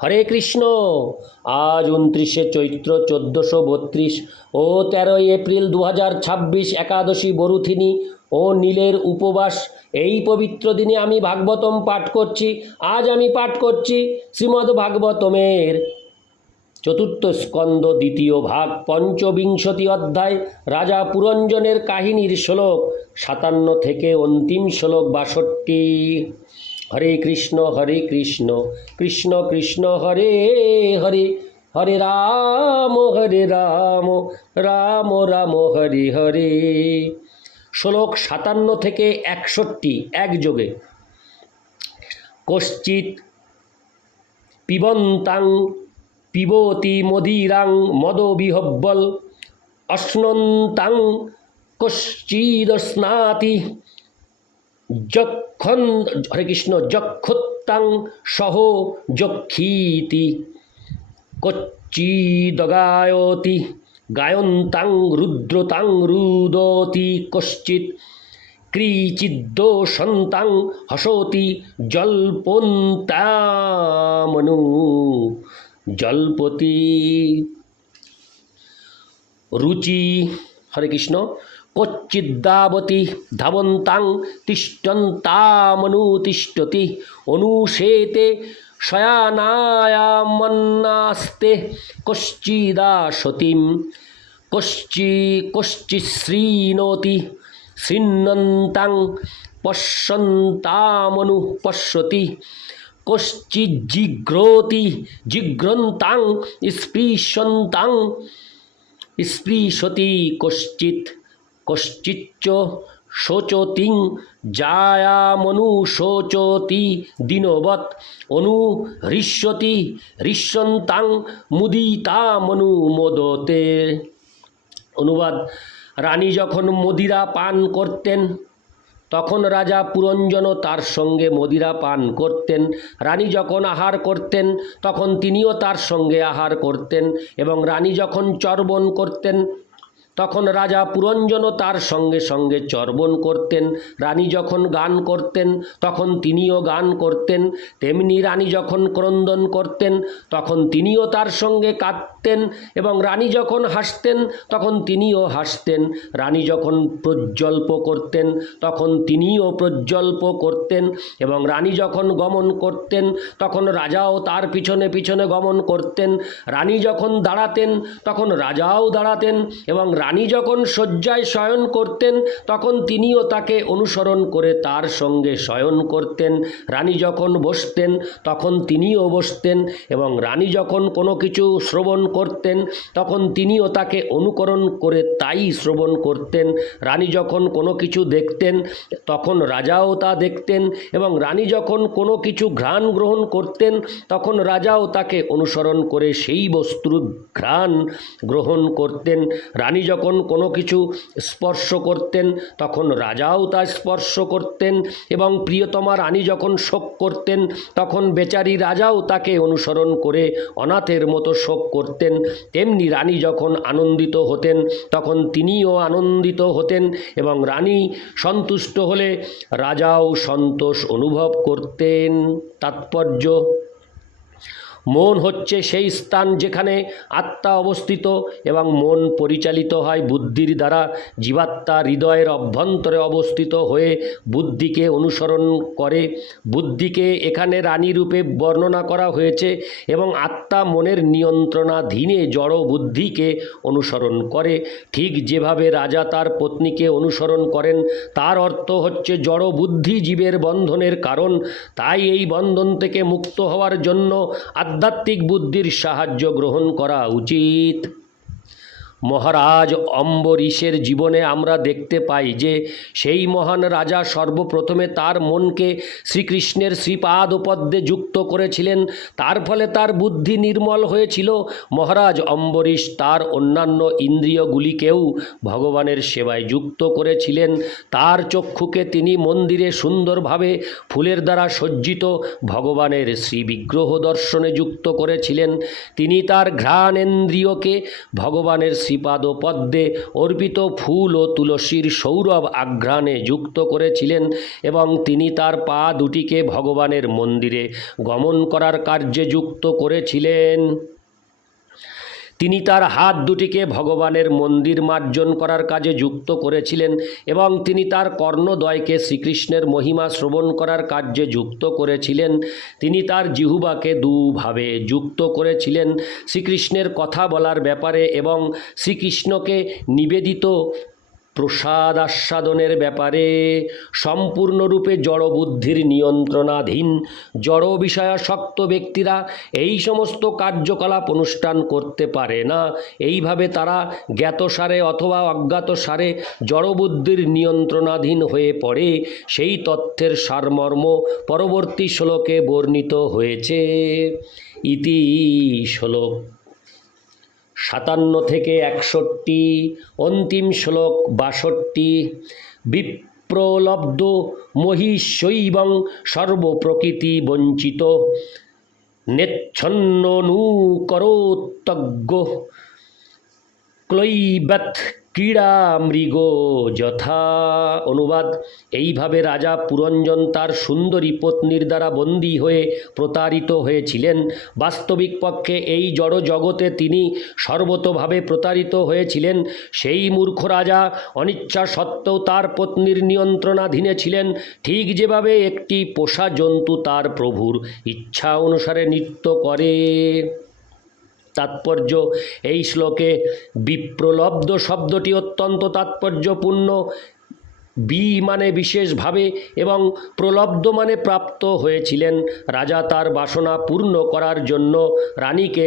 হরে কৃষ্ণ। আজ 29শে চৈত্র 1432 ও 13ই এপ্রিল 2026 একাদশী বরুথিনী ও নীলের উপবাস। এই পবিত্র দিনে আমি ভাগবতম পাঠ করছি। আজ আমি পাঠ করছি শ্রীমদ্ ভাগবতমের চতুর্থ স্কন্দ দ্বিতীয় ভাগ পঞ্চবিংশতি অধ্যায় রাজা পুরঞ্জনের কাহিনীর শ্লোক 57 থেকে অন্তিম শ্লোক 62। হরে কৃষ্ণ কৃষ্ণ কৃষ্ণ হরে হরে, হরে রাম রাম রাম হরে হরে। শ্লোক 57 থেকে 61 একযোগে। কশ্চিৎ পিবন্তাং পিবতি মদিরাং মদবিহব্বল অশ্নন্তাং কশ্চিদস্নাতি যক্ষণ হরে কৃষ্ণ যক্ষত্তাং সহ যক্ষীতি কচ্চিদগায়তি গায়ন্তাং রুদ্রতাং রুদতি কশ্চিৎ ক্রিচিদ্দোষন্তাং হসতি জল্পন্তামনু জল্পতি রুচি হরে কৃষ্ণ কচ্চিদ্দাবতি ধাবন্তাং তিষ্ঠন্তামনুতিষ্ঠতি অনুশেতে শয়ানায়ামন্নাস্তে কশ্চিদাশতিম কশ্চিশ্রীণোতি শৃণ্বন্তাং পশ্যন্তামনু পশ্যতি কশ্চিজ্জিঘ্রোতি জিঘ্রন্তাং স্পৃশন্তাং স্পৃশতি কশ্চিচ্চ শোচতিং জায়ামনুশোচতি দীনবৎ অনুহৃষ্যতি হৃষ্যন্তাং মুদিতামনুমোদতে। অনুবাদ: রানী যখন মদিরা পান করতেন তখন রাজা পুরঞ্জন তার সঙ্গে মদিরা পান করতেন। রানী যখন আহার করতেন তখন তিনিও তার সঙ্গে আহার করতেন, এবং রানী যখন চর্বণ করতেন তখন রাজা পুরঞ্জনও তার সঙ্গে সঙ্গে চর্বণ করতেন। রানী যখন গান করতেন তখন তিনিও গান করতেন। তেমনি রানী যখন ক্রন্দন করতেন তখন তিনিও তার সঙ্গে কাঁদতেন, এবং রানী যখন হাসতেন তখন তিনিও হাসতেন। রানী যখন প্রজ্বল্প করতেন তখন তিনিও প্রজ্বল্প করতেন, এবং রানী যখন গমন করতেন তখন রাজাও তার পিছনে পিছনে গমন করতেন। রানী যখন দাঁড়াতেন তখন রাজাও দাঁড়াতেন, এবং রানী যখন শয্যায় শয়ন করতেন তখন তিনিও তাকে অনুসরণ করে তার সঙ্গে শয়ন করতেন। রানী যখন বসতেন তখন তিনিও বসতেন, এবং রানী যখন কোনো কিছু শ্রবণ করতেন তখন তিনিও তাকে অনুকরণ করে তাই শ্রবণ করতেন। রানী যখন কোনো কিছু দেখতেন তখন রাজাও তা দেখতেন, এবং রানী যখন কোনো কিছু ঘ্রাণ গ্রহণ করতেন তখন রাজাও তাকে অনুসরণ করে সেই বস্তুর ঘ্রাণ গ্রহণ করতেন। রানী যখন কোনো কিছু স্পর্শ করতেন তখন রাজাও তা স্পর্শ করতেন, এবং প্রিয়তমা রানী যখন শোক করতেন তখন বেচারি রাজাও তাকে অনুসরণ করে অনাথের মতো শোক করতেন। তেমনি রানী যখন আনন্দিত হতেন তখন তিনিও আনন্দিত হতেন, এবং রানী সন্তুষ্ট হলে রাজাও সন্তোষ অনুভব করতেন। তাৎপর্য: মন হচ্ছে সেই স্থান যেখানে আত্মা অবস্থিত, এবং মন পরিচালিত হয় বুদ্ধির দ্বারা। জীবাত্মা হৃদয়ের অভ্যন্তরে অবস্থিত হয়ে বুদ্ধিকে অনুসরণ করে। বুদ্ধিকে এখানে রানী রূপে বর্ণনা করা হয়েছে, এবং আত্মা মনের নিয়ন্ত্রণাধীনে জড় বুদ্ধিকে অনুসরণ করে। ঠিক যেভাবে রাজা তার পত্নীকে অনুসরণ করেন, তার অর্থ হচ্ছে জড় বুদ্ধি জীবের বন্ধনের কারণ। তাই এই বন্ধন থেকে মুক্ত হওয়ার জন্য আধ্যাত্মিক বুদ্ধির সাহায্য গ্রহণ করা উচিত। মহারাজ অম্বরীশের জীবনে আমরা দেখতে পাই যে সেই মহান রাজা সর্বপ্রথমে তার মনকে শ্রীকৃষ্ণের শ্রীপাদপদ্মে যুক্ত করেছিলেন। তার ফলে তার বুদ্ধি নির্মল হয়েছিল। মহারাজ অম্বরীশ তার অন্যান্য ইন্দ্রিয়গুলিকেও ভগবানের সেবায় যুক্ত করেছিলেন। তার চক্ষুকে তিনি মন্দিরে সুন্দরভাবে ফুলের দ্বারা সজ্জিত ভগবানের শ্রীবিগ্রহ দর্শনে যুক্ত করেছিলেন। তিনি তার ঘ্রাণেন্দ্রিয়কে ভগবানের শ্রী শ্রীপাদ পদ্মে অর্পিত ফুল ও তুলসীর সৌরভ আঘ্রাণে যুক্ত করেছিলেন এবং তিনি তার পা দুটিকে ভগবানের মন্দিরে গমন করার কার্যে যুক্ত করেছিলেন। তিনি তার হাত দুটিকে ভগবানের মন্দির মার্জন করার কাজে যুক্ত করেছিলেন এবং তিনি তার কর্ণদ্বয়কে শ্রীকৃষ্ণের মহিমা শ্রবণ করার কার্যে যুক্ত করেছিলেন। তিনি তার জিহ্বাকে দুভাবে যুক্ত করেছিলেন, শ্রীকৃষ্ণের কথা বলার ব্যাপারে এবং শ্রীকৃষ্ণকে নিবেদিত প্রসাদ আস্বাদনের ব্যাপারে। সম্পূর্ণরূপে জড়বুদ্ধির নিয়ন্ত্রণাধীন জড় বিষয়াসক্ত ব্যক্তিরা এই সমস্ত কার্যকলাপ অনুষ্ঠান করতে পারে না। এইভাবে তারা জ্ঞাতসারে অথবা অজ্ঞাতসারে জড়বুদ্ধির নিয়ন্ত্রণাধীন হয়ে পড়ে। সেই তথ্যের সারমর্ম পরবর্তী শ্লোকে বর্ণিত হয়েছে। ইতি শ্লোক 57 থেকে 61, অন্তিম শ্লোক 62। বিপ্রলব্ধ মহিষৈবং সর্বপ্রকৃতি বঞ্চিত নেচ্ছন্ননুকরোত্তজ্ঞ ক্লৈবৎ ক্রীড়া মৃগ যথা। অনুবাদ: এইভাবে রাজা পুরঞ্জন তার সুন্দরী পত্নীর দ্বারা বন্দী হয়ে প্রতারিত হয়েছিলেন। বাস্তবিক পক্ষে এই জড় জগতে তিনি সর্বতোভাবে প্রতারিত হয়েছিলেন। সেই মূর্খ রাজা অনিচ্ছা সত্ত্বেও তার পত্নীর নিয়ন্ত্রণাধীনে ছিলেন, ঠিক যেভাবে একটি পোষা জন্তু তার প্রভুর ইচ্ছা অনুসারে নৃত্য করে। তাৎপর্য: এই শ্লোকে বিপ্রলব্ধ শব্দটি অত্যন্ত তাৎপর্যপূর্ণ। বি মানে বিশেষভাবে এবং প্রলব্ধ মানে প্রাপ্ত হয়েছিলেন। রাজা তার বাসনা পূর্ণ করার জন্য রানীকে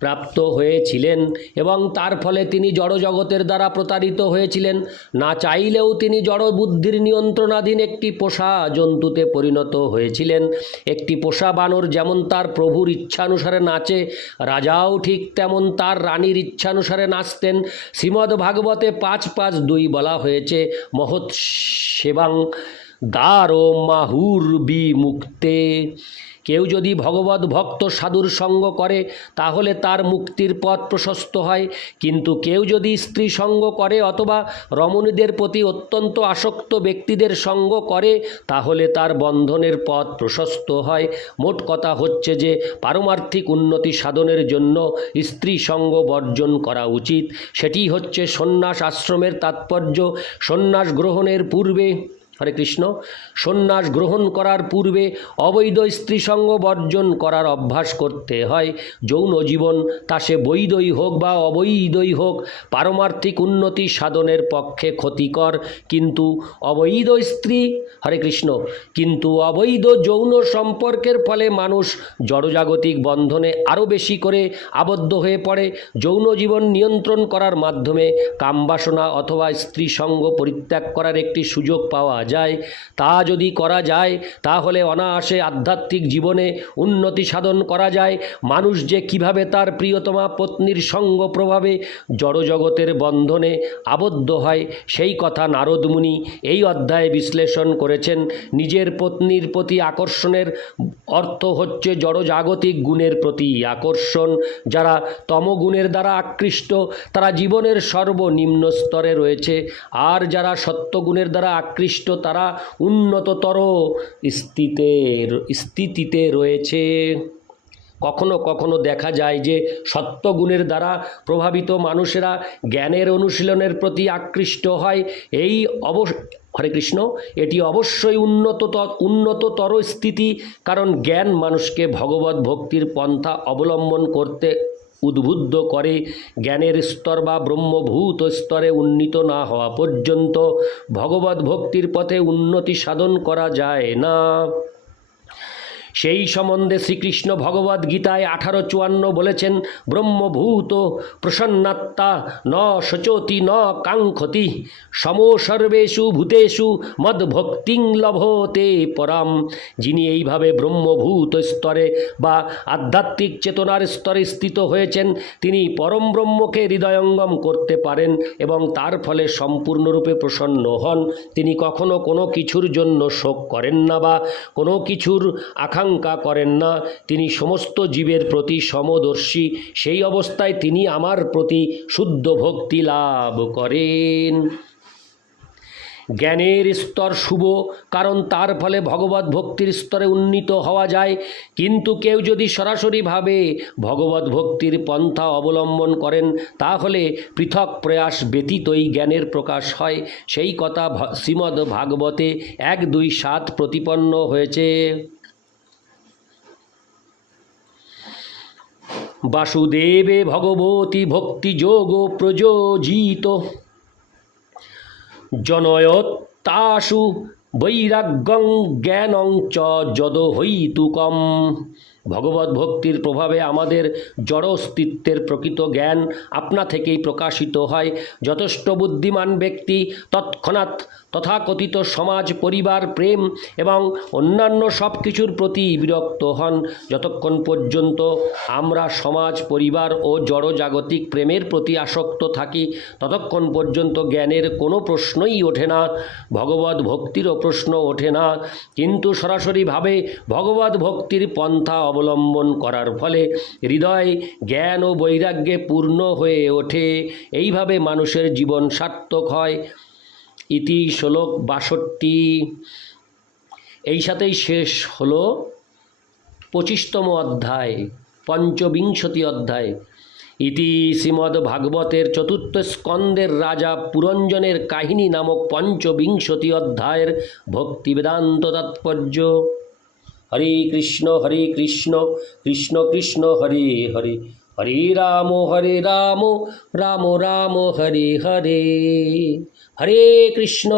প্রাপ্ত হয়েছিলেন এবং তার ফলে তিনি জড়জগতের দ্বারা প্রতারিত হয়েছিলেন। না চাইলেও তিনি জড় বুদ্ধির নিয়ন্ত্রণাধীন একটি পোষা জন্তুতে পরিণত হয়েছিলেন। একটি পোষা বানর যেমন তার প্রভুর ইচ্ছানুসারে নাচে, রাজাও ঠিক তেমন তার রানীর ইচ্ছানুসারে নাচতেন। শ্রীমদ্ ভাগবতে 5.5.2 বলা হয়েছে, মহৎ সেবাং দ্বারো মাহুর বিমুক্তে। কেউ যদি ভগবত ভক্ত সাধুর সঙ্গ করে তাহলে তার মুক্তির পথ প্রশস্ত হয়, কিন্তু কেউ যদি স্ত্রী সঙ্গ করে অথবা রমণীদের প্রতি অত্যন্ত আসক্ত ব্যক্তিদের সঙ্গ করে তাহলে তার বন্ধনের পথ প্রশস্ত হয়। মোট কথা হচ্ছে যে পারমার্থিক উন্নতি সাধনের জন্য স্ত্রী সঙ্গ বর্জন করা উচিত। সেটি হচ্ছে সন্ন্যাস আশ্রমের তাৎপর্য। সন্ন্যাস গ্রহণের পূর্বে, হরে কৃষ্ণ, সন্ন্যাস গ্রহণ করার পূর্বে অবৈধ স্ত্রীসঙ্গ বর্জন করার অভ্যাস করতে হয়। যৌন জীবন, তা সে বৈধই হোক বা অবৈধই হোক, পারমার্থিক উন্নতি সাধনের পক্ষে ক্ষতিকর। কিন্তু অবৈধ স্ত্রী, হরে কৃষ্ণ, কিন্তু অবৈধ যৌন সম্পর্কের ফলে মানুষ জড়জাগতিক বন্ধনে আরও বেশি করে আবদ্ধ হয়ে পড়ে। যৌন জীবন নিয়ন্ত্রণ করার মাধ্যমে কামবাসনা অথবা স্ত্রীসঙ্গ পরিত্যাগ করার একটি সুযোগ পাওয়া যায়। তা যদি করা যায় তাহলে অনায়াসে আধ্যাত্মিক জীবনে উন্নতি সাধন করা যায়। মানুষ যে কিভাবে তার প্রিয়তমা পত্নীর সঙ্গ প্রভাবে জড়জগতের বন্ধনে আবদ্ধ হয় সেই কথা নারদ মুনি এই অধ্যায়ে বিশ্লেষণ করেছেন। নিজের পত্নীর প্রতি আকর্ষণের অর্থ হচ্ছে জড়জাগতিক গুণের প্রতি আকর্ষণ। যারা তমগুণের দ্বারা আকৃষ্ট তারা জীবনের সর্বনিম্ন স্তরে রয়েছে, আর যারা সত্যগুণের দ্বারা আকৃষ্ট তারা উন্নততর স্থিতিতে রয়েছে। কখনো কখনো দেখা যায় যে সত্যগুণের দ্বারা প্রভাবিত মানুষেরা জ্ঞানের অনুশীলনের প্রতি আকৃষ্ট হয়। হরে কৃষ্ণ, এটি অবশ্যই উন্নততর স্থিতি, কারণ জ্ঞান মানুষকে ভগবত ভক্তির পন্থা অবলম্বন করতে উদ্বুদ্ধ করে। জ্ঞানের স্তর বা ব্রহ্মভূত স্তরে উন্নীত না হওয়া পর্যন্ত ভগবত ভক্তির পথে উন্নতি সাধন করা যায় না। সেই সম্বন্ধে শ্রীকৃষ্ণ ভগবদ্ গীতায় 18:54 বলেছেন, ব্রহ্মভূত প্রসন্নাত্মা ন শোচতি ন কাঙ্ক্ষতি সমো সর্বেষু ভূতেষু মদ্ভক্তিং লভতে পরাম। যিনি এইভাবে ব্রহ্মভূত স্তরে বা আধ্যাত্মিক চেতনার স্তরে স্থিত হয়েছেন তিনি পরম ব্রহ্মকে হৃদয়ঙ্গম করতে পারেন এবং তার ফলে সম্পূর্ণরূপে প্রসন্ন হন। তিনি কখনো কোনো কিছুর জন্য শোক করেন না বা কোনো কিছুর আকাঙ্ক্ষা আকাঙ্ক্ষা করেন না, তিনি সমস্ত জীবের প্রতি সমদর্শী, সেই অবস্থায় তিনি আমার প্রতি শুদ্ধ ভক্তি লাভ করেন। জ্ঞানের স্তর শুভ, কারণ তার ফলে ভগবত ভক্তির স্তরে উন্নীত হওয়া যায়। কিন্তু কেউ যদি সরাসরিভাবে ভগবত ভক্তির পন্থা অবলম্বন করেন, তাহলে পৃথক প্রয়াস ব্যতীতই জ্ঞানের প্রকাশ হয়। সেই কথা শ্রীমদ্ ভাগবতে 1-2-7 প্রতিপন্ন হয়েছে। বাসুদেবে ভগবতী ভক্তিযোগ প্রযোজিত জনয়ত্তাসু বৈরাগ্যং জ্ঞানং চ যদহৈতুকম। ভগবত ভক্তির প্রভাবে আমাদের জড় অস্তিত্বের প্রকৃত জ্ঞান আপনা থেকেই প্রকাশিত হয়। যথেষ্ট বুদ্ধিমান ব্যক্তি তৎক্ষণাৎ তথাকথিত সমাজ, পরিবার, প্রেম এবং অন্যান্য সব কিছুর প্রতি বিরক্ত হন। যতক্ষণ পর্যন্ত আমরা সমাজ, পরিবার ও জড়জাগতিক প্রেমের প্রতি আসক্ত থাকি, ততক্ষণ পর্যন্ত জ্ঞানের কোনো প্রশ্নই ওঠে না, ভগবত ভক্তিরও প্রশ্ন ওঠে না। কিন্তু সরাসরিভাবে ভগবত ভক্তির পন্থা অবলম্বন করার ফলে হৃদয় জ্ঞান ও বৈরাগ্যে পূর্ণ হয়ে ওঠে। এইভাবে মানুষের জীবন সার্থক হয়। ইতি শ্লোক 62। এই সাথেই শেষ হলো 25তম অধ্যায়, পঞ্চবিংশতি অধ্যায়। ইতি শ্রীমদ্ ভাগবতের 4th স্কন্দের রাজা পুরঞ্জনের কাহিনী নামক পঞ্চবিংশতি অধ্যায়ের ভক্তি বেদান্ত তাৎপর্য। হরে কৃষ্ণ কৃষ্ণ কৃষ্ণ হরে হরে, হরে রাম রাম রাম হরে হরে। হরে কৃষ্ণ।